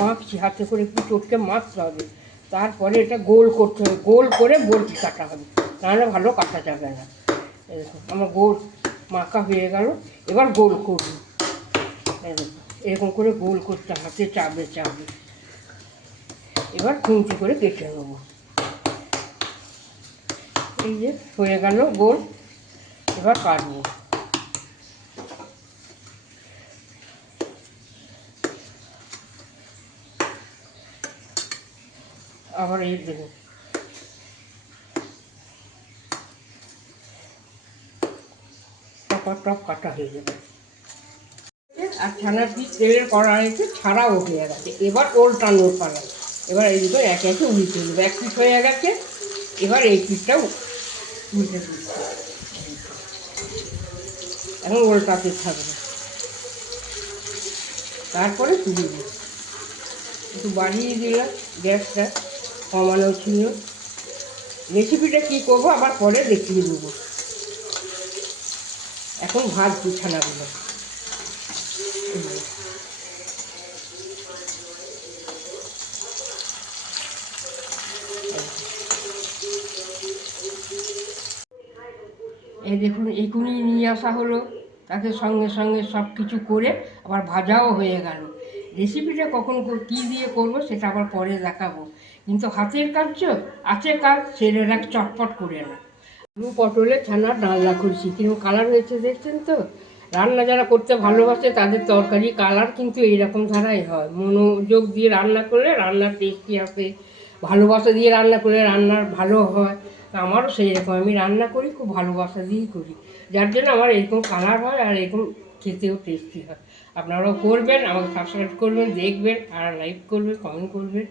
মাখছি, হাতে করে একটু চটকে মাখতে হবে। তারপরে এটা গোল করতে হবে, গোল করে বরফি কাটা হবে, নাহলে ভালো কাটা যাবে না। এরকম আমার গোল মাখা হয়ে গেল, এবার গোল করব। এরকম করে গোল করতে হাতে চাপড়ে চাপড়ে এবার খুঁটি করে কেটে নেবো। এই যে হয়ে গেল গোল, এবার কাটবো। আবার এই দেখুন টপ কাটা হয়ে যাবে। আর ছানার পিস তেলের কড়াইতে ছাড়াও হয়ে গেছে, এবার ওল্টানোর পালা। এবার এই দুটো একে একে উল্টে দেবো। এক পিস হয়ে গেছে, এবার এই পিসটাও উল্টে দিচ্ছি। এখন ওল্টাতে থাকবে, তারপরে তুলে দিই। একটু বাড়িয়ে দিলাম, গ্যাসটা কমানো ছিল। রেসিপিটা কী করবো আবার পরে দেখিয়ে দেবো। এখন ভাজছি ছানাগুলো। এই দেখুন এখনই নিয়ে আসা হলো, তাকে সঙ্গে সঙ্গে সব কিছু করে আবার ভাজাও হয়ে গেল। রেসিপিটা কখন কী দিয়ে করব সেটা আবার পরে দেখাবো, কিন্তু হাতের কাজ আছে, কাজ সেরে রাখ চটপট করে না। আলু পটলের ছানার ডালনা করছি, কিরকম কালার হয়েছে দেখছেন তো। রান্না যারা করতে ভালোবাসে তাদের তরকারি কালার কিন্তু এইরকম ধারাই হয়। মনোযোগ দিয়ে রান্না করলে রান্নার টেস্টি আসে, ভালোবাসা দিয়ে রান্না করলে রান্নার ভালো হয়। আমারও সেই রকম, আমি রান্না করি খুব ভালোবাসা দিয়েই করি, যার জন্য আমার এরকম কালার হয় আর এরকম খেতেও টেস্টি হয়। আপনারাও করবেন, আমাকে সাবস্ক্রাইব করবেন, দেখবেন আর লাইক করবেন, কমেন্ট করবেন।